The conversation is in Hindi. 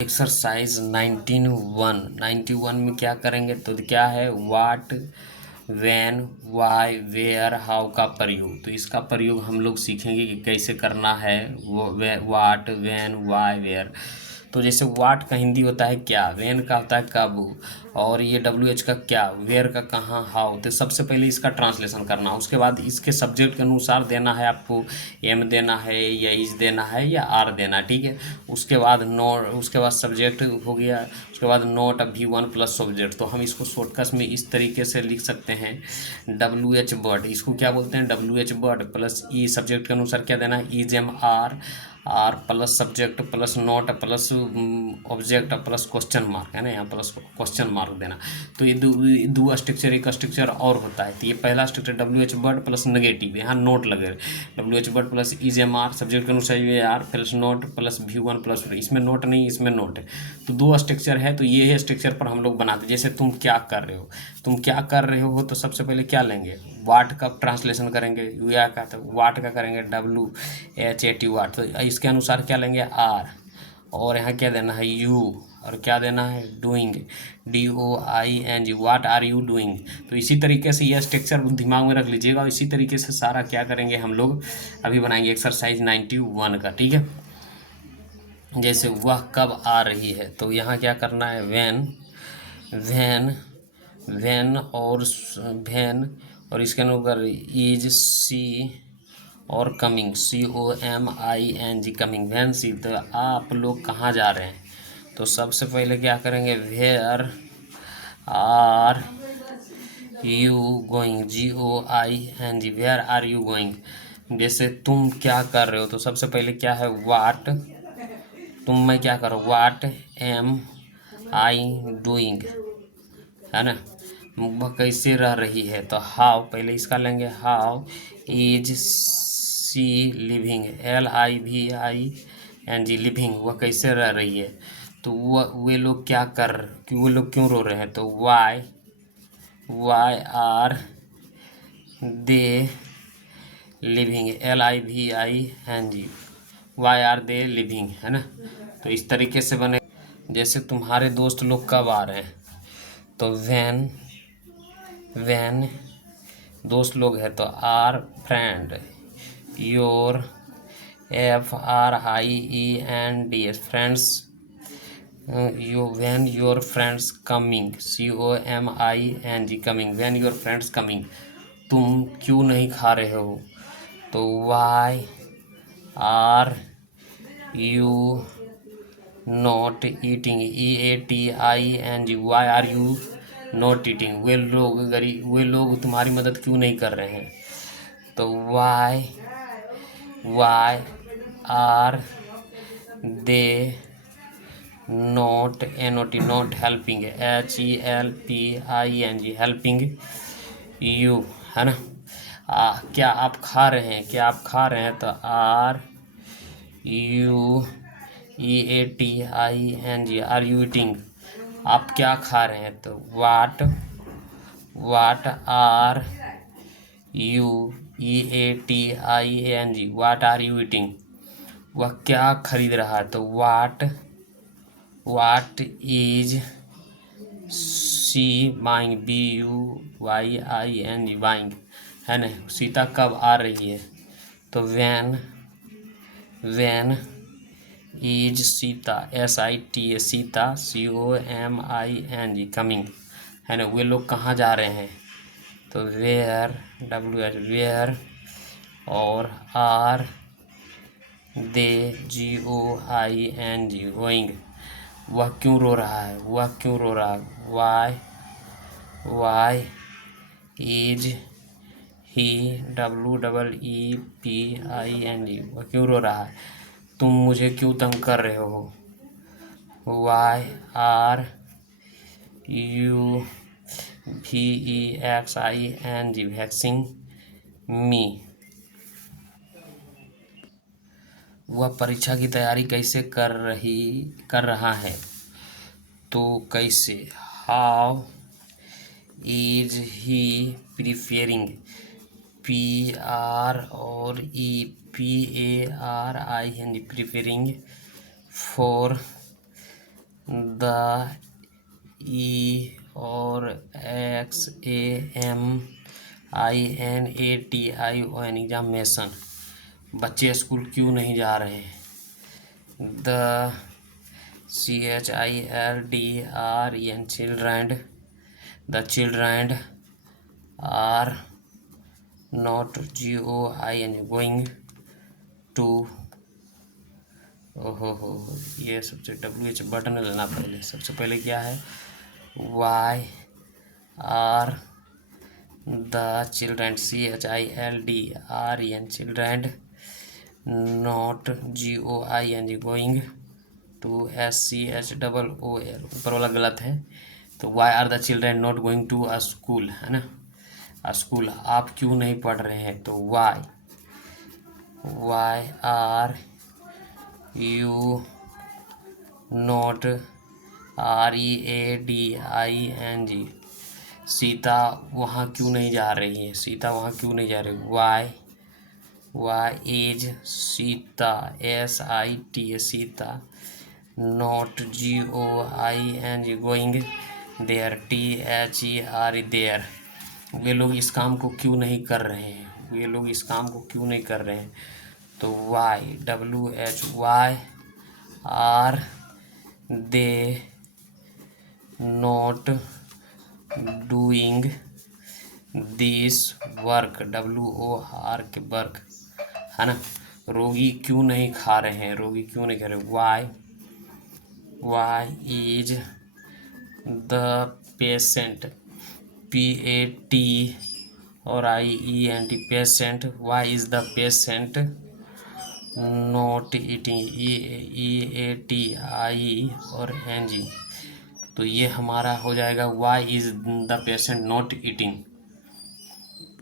एक्सरसाइज 91 में क्या करेंगे तो क्या है वाट वैन वाई वेयर हाउ का प्रयोग। तो इसका प्रयोग हम लोग सीखेंगे कि कैसे करना है वो वाट वैन वाई वेयर। तो जैसे वाट का हिंदी होता है क्या, वैन का होता है कब, और ये WH का क्या, वेयर का कहाँ, हाउ। तो सबसे पहले इसका ट्रांसलेशन करना, उसके बाद इसके सब्जेक्ट के अनुसार देना है आपको, एम देना है या इज देना है या आर देना, ठीक है। उसके बाद उसके बाद सब्जेक्ट हो गया, उसके बाद नोट V1 प्लस सब्जेक्ट। तो हम इसको शॉर्टकट में इस तरीके से लिख सकते हैं WH वर्ड, इसको क्या बोलते हैं WH word plus E subject के अनुसार क्या देना है is am are plus subject plus not plus object plus question mark, है ना, यहाँ प्लस क्वेश्चन मार्क देना। तो ये दो स्ट्रक्चर, एक स्ट्रक्चर और होता है। तो ये पहला structure WH word plus negative, यहाँ नोट लगे WH word plus is am are subject के अनुसार ये are plus not plus V1 plus, इसमें नोट नहीं इसमें नोट है। तो दो स्ट्रक्चर है, तो ये है स्ट्रक्चर पर हम लोग बनाते हैं। जैसे तुम क्या कर रहे हो, तुम क्या कर रहे हो, तो सबसे पहले क्या लेंगे वाट का ट्रांसलेशन करेंगे, या का तो वाट का करेंगे WHAT वाट। तो इसके अनुसार क्या लेंगे आर, और यहाँ क्या देना है यू, और क्या देना है doing DOING, what are you doing. तो इसी तरीके से यह स्ट्रक्चर दिमाग में रख लीजिएगा, और इसी तरीके से सारा क्या करेंगे हम लोग अभी बनाएंगे एक्सरसाइज 91 का, ठीक है। जैसे वह कब आ रही है, तो यहाँ क्या करना है वैन वैन वैन और वैन, और इसके ऊपर इज सी और कमिंग COMING कमिंग, वैन सी। तो आप लोग कहाँ जा रहे हैं, तो सबसे पहले क्या करेंगे where are you going GOING, where are you going. जैसे तुम क्या कर रहे हो, तो सबसे पहले क्या है वाट, तुम मैं क्या करो वाट एम आई डूइंग, है ना। वह कैसे रह रही है, तो हाउ पहले इसका लेंगे, how is she living LIVING living, वह कैसे रह रही है। तो वे लोग क्या कर, कि वो लोग क्यों रो रहे हैं, तो why are they living LIVING, why are they living, है ना। तो इस तरीके से बने। जैसे तुम्हारे दोस्त लोग कब आ रहे हैं, तो वैन दोस्त लोग हैं, तो are friend your FRIENDS friends, when your friends coming COMING coming, when your friends coming. तुम क्यों नहीं खा रहे हो, तो why are you not eating EATING, why are you not eating, वे लोग तुम्हारी मदद क्यों नहीं कर रहे हैं, तो why are they not not helping HELPING helping you, है ना। क्या आप खा रहे हैं, क्या आप खा रहे हैं, तो RUEATING आर यू ईटिंग, आप क्या खा रहे हैं, तो what are you EATING what are you eating, वह क्या खरीद रहा है, तो what is she buying BUYING buying, है ना। सीता कब आ रही है, तो when is Sita SITA Sita COMING coming, है ना। वे लोग कहाँ जा रहे हैं, तो वेयर WH वेयर, और आर दे GOING गोइंग, वह क्यों रो रहा है, वह क्यों रो रहा है, वाई इज ही WEEPING, वह क्यों रो रहा है, तुम मुझे क्यों तंग कर रहे हो, why are you VEXING vexing me. वह परीक्षा की तैयारी कैसे कर रहा है, तो कैसे how is he preparing PROEPARING preparing for the ई और examination एग्जामिनेशन। बच्चे स्कूल क्यों नहीं जा रहे हैं? The children the children are not going to. ओहो, ये सबसे WH बटन लेना पहले। सबसे पहले क्या है? Why are the children children not going to SCHOOL। ऊपर वाला गलत है, तो why are the children not going to a school, है ना। स्कूल, आप क्यों नहीं पढ़ रहे हैं? तो why are you not READING। Sita वहाँ क्यों नहीं जा रही है? सीता वहाँ क्यों नहीं जा रही? Why is Sita SITA Sita not GOING going there THER there. वे लोग इस काम को क्यों नहीं कर रहे हैं? वे लोग इस काम को क्यों नहीं कर रहे हैं? तो WHY are they not doing this work. WOR K work, है ना। रोगी क्यों नहीं खा रहे हैं? रोगी क्यों नहीं खा रहे? Why is the patient PAT और IENT patient. Why is the patient not eating EATI और NG। तो ये हमारा हो जाएगा why is the patient not eating.